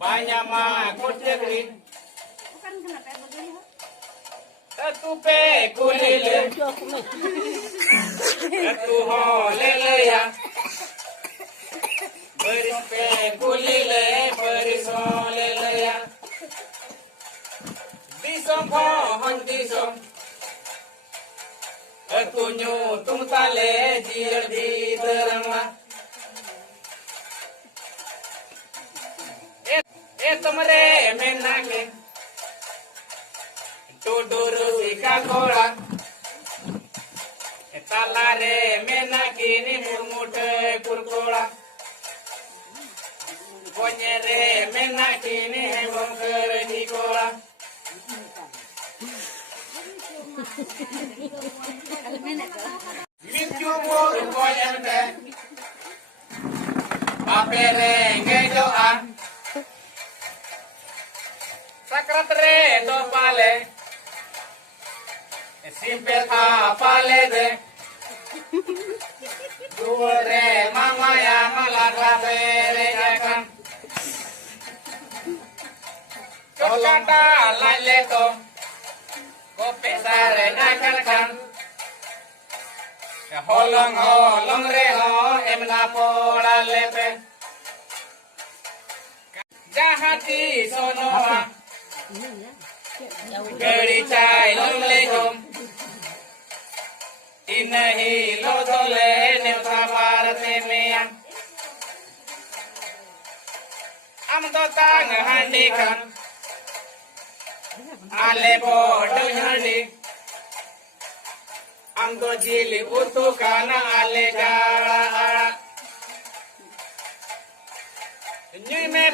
banyak mah kucing. Bukan kenapa begini? Satu pe kulile, satu holele ya. Beris pe kulile, beris holele ya. Disom pohon disom, satu nyutung tale jir di teranglah. Tomre menake, tuduru sikakola. Talare menaki ni murmute kurkola. Konyere menaki ni hembong kerjikola. Minjumur koyente, apere ngejoan. Sakratre do pale, simple tha pale de. Dure mama ya malaka pere jakan. Chokata lale to, kope sare nakalkan. Holong holong reho emna pola lepe. Jahati sonoa. Gari chai long le jom, inahi lo dole nevta bharate meya. Am to tang handi kan, ale bodo handi. Am to jili utu kana ale jala. Nyui me